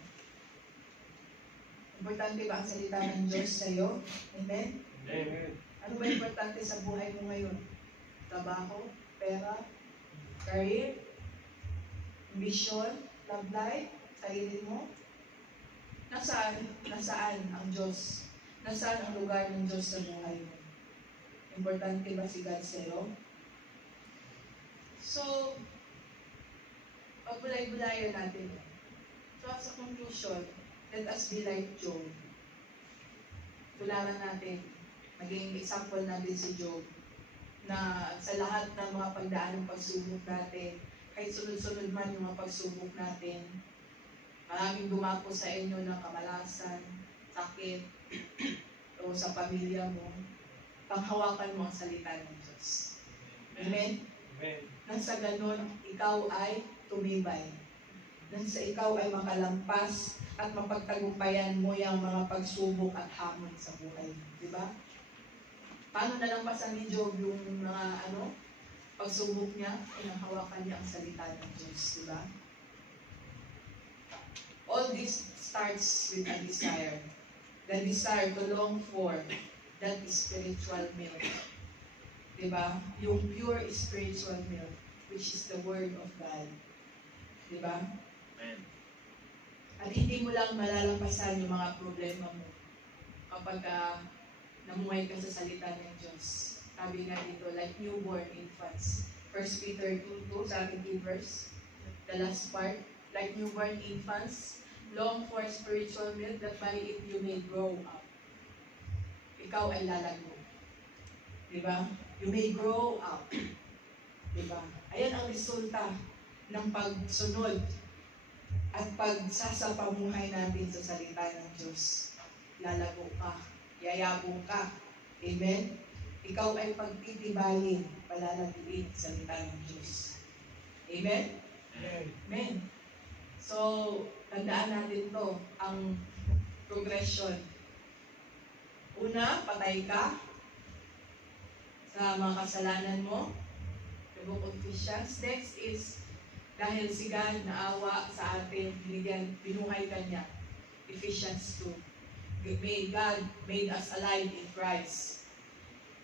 Importante ba ang salita ng Diyos sa'yo? Amen? Amen. Ano ba importante sa buhay mo ngayon? Trabaho, pera, career, vision, love life, sarili mo? Nasaan ang Diyos? Nasaan ang lugar ng Diyos sa buhay mo? Importante ba si God sa'yo? So, pagbulay-bulayan natin. So, as a conclusion, let us be like Job. Tularan natin. Maging example natin si Job na sa lahat ng mga pagdaan ng pagsubok natin, kahit sunod-sunod man yung mga pagsubok natin, maraming dumapo sa inyo ng kamalasan, sakit, o sa pamilya mo, panghawakan mo ang salita ng Diyos. Amen? Amen. Nang sa ganun, ikaw ay tumibay. Nang sa ikaw ay makalampas at mapagtagumpayan mo yung mga pagsubok at hamon sa buhay. Diba? Paano nalampasan ni Job yung mga pagsubok niya? Pinanghawakan niya ang salita ng Diyos. Diba? All this starts with a desire. The desire to long for that spiritual milk. Diba? Yung pure spiritual milk, which is the Word of God. Diba? Amen. At hindi mo lang malalampasan yung mga problema mo kapag namuhay ka sa salita ng Diyos. Sabi nga dito, like newborn infants. 1 Peter 2:2, sa ating key verse, the last part, like newborn infants, long for spiritual milk, that by it you may grow up. Ikaw ay lalago. Diba? You may grow up. Diba? Ayan ang resulta ng pagsunod at pagsasapamuhay natin sa salita ng Diyos. Lalago ka. Yayabong ka. Amen? Ikaw ay pagtitibayin, palalaguin sa salita ng Diyos. Amen? Amen. Amen. So, tandaan natin to, ang progression. Una, patay ka sa mga kasalanan mo. The book of Ephesians. Next is, dahil si God naawa sa atin, binuhay ka niya. Ephesians 2. God made us alive in Christ.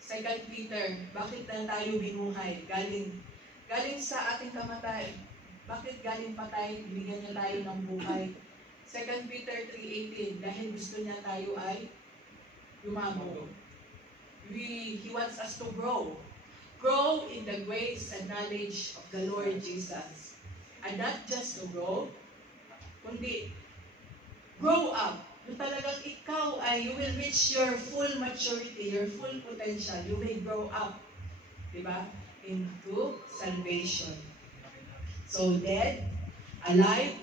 2 Peter, bakit na tayo binuhay? Galing sa ating kamatay. Bakit galing patay? Binigyan niya tayo ng buhay. 2 Peter 3:18, dahil gusto niya tayo ay lumabo. He wants us to grow. Grow in the grace and knowledge of the Lord Jesus. And not just to grow, kundi grow up. Yung talagang ikaw ay, you will reach your full maturity, your full potential. You may grow up, diba? Into salvation. So, dead, alive,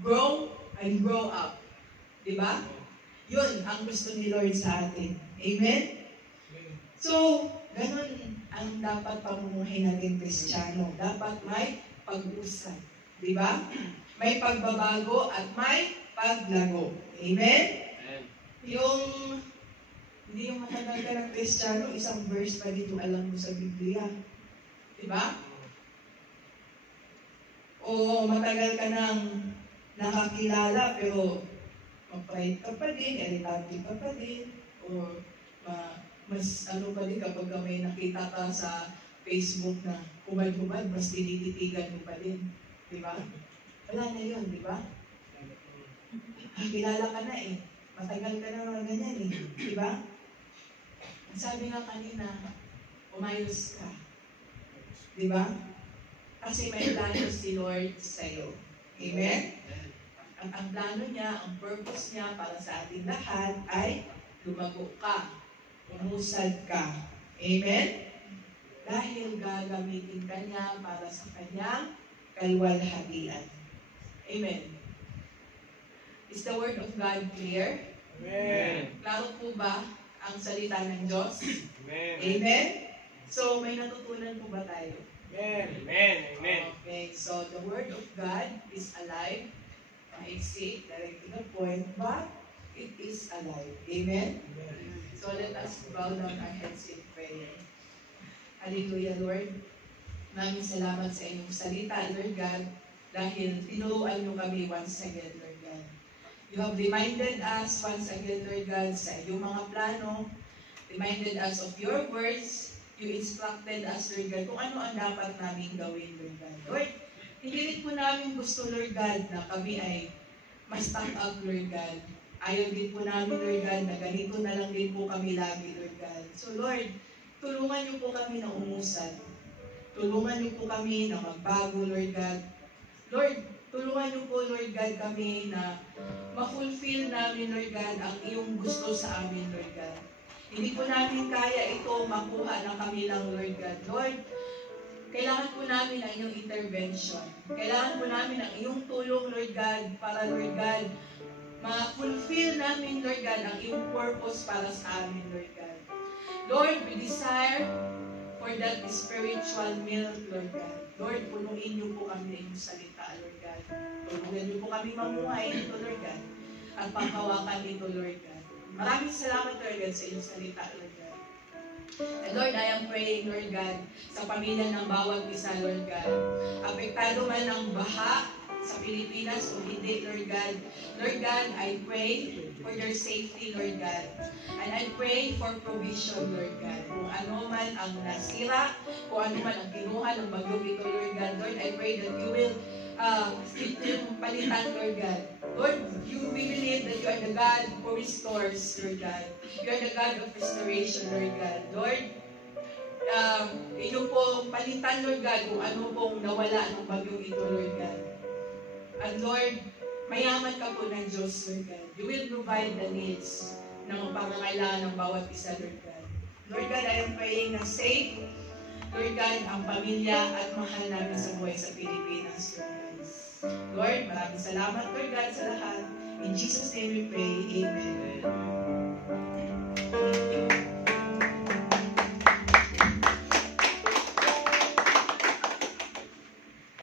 grow, and grow up. Diba? Yun ang gusto ni Lord sa atin. Amen? So, ganun ang dapat pamumuhay natin Kristiyano. Dapat may pag-usad. Diba? May pagbabago at may paglago. Amen? Amen. Hindi yung matagal ka ng Kristiyano, isang verse pa dito alam mo sa Biblia. Diba? O matagal ka nang nakakilala, pero mag-pride ka pa din, irritable ka pa din, o mas ano pa din kapag may nakita ka sa Facebook na hubad-hubad, mas tinititigan mo pa din. Diba? Wala na yun, diba? Kilala ka na eh. Matagal ka na naman ganyan eh. Diba? Sabi nga kanina, umayos ka. Diba? Kasi may plano si Lord sa'yo. Amen? At ang plano niya, ang purpose niya para sa ating lahat ay lumago ka. Umusad ka. Amen? Dahil gagamitin ka niya para sa kanyang kalwalhatian. Amen. Is the word of God clear? Amen. Klaro po ba ang salita ng Diyos? Amen. Amen? So, may natutunan po ba tayo? Amen. Amen. Amen. Okay, so the word of God is alive. Maiksi, direct to the point, but it is alive. Amen? So let us bow down our heads in prayer. Hallelujah, Lord. Maraming salamat sa inyong salita, Lord God, dahil tinuruan niyo kami once again, Lord God. You have reminded us once again, Lord God, sa iyong mga plano, reminded us of your words, you instructed us, Lord God, kung ano ang dapat namin gawin, Lord God. Lord, hindi rin po namin gusto, Lord God, na kami ay ma-stand up, Lord God. Ayaw din po namin, Lord God, na ganito na lang din po kami lagi, Lord God. So, Lord, tulungan niyo po kami na umusad. Tulungan niyo po kami na magbago, Lord God. Lord, tulungan niyo po, Lord God, kami na ma-fulfill namin, Lord God, ang iyong gusto sa amin, Lord God. Hindi po namin kaya ito makuha na kami lang, Lord God. Lord, kailangan po namin ang iyong intervention. Kailangan po namin ang iyong tulong, Lord God, para, Lord God, ma-fulfill namin, Lord God, ang iyong purpose para sa amin, Lord God. Lord, we desire for that spiritual milk, Lord God. Lord, punuin niyo po kami ng iyong salita, Lord God. Tulungan niyo po kami mamuhay nito, Lord God. At panghawakan nito, Lord God. Maraming salamat, Lord God, sa iyong salita, Lord God. And Lord, I am praying, Lord God, sa pamilya ng bawat isa, Lord God. Apektado man ang baha sa Pilipinas o hindi, Lord God. Lord God, I pray for their safety, Lord God. And I pray for provision, Lord God. Kung ano man ang nasira, kung ano man ang kinuha ng bagyong ito, Lord God. Lord, I pray that you will palitan, Lord God. Lord, we believe that you are the God who restores, Lord God. You are the God of restoration, Lord God. Lord, inyo pong palitan, Lord God, kung ano pong nawala ng bagyong ito, Lord God. And Lord, mayaman ka po ng Diyos, Lord God. You will provide the needs ng pangangailangan ng bawat isa, Lord God. Lord God, I am praying na safe, Lord God, ang pamilya at mahal namin sa buhay sa Pilipinas, Lord God. Lord, maraming salamat, Lord God, sa lahat. In Jesus' name we pray. Amen.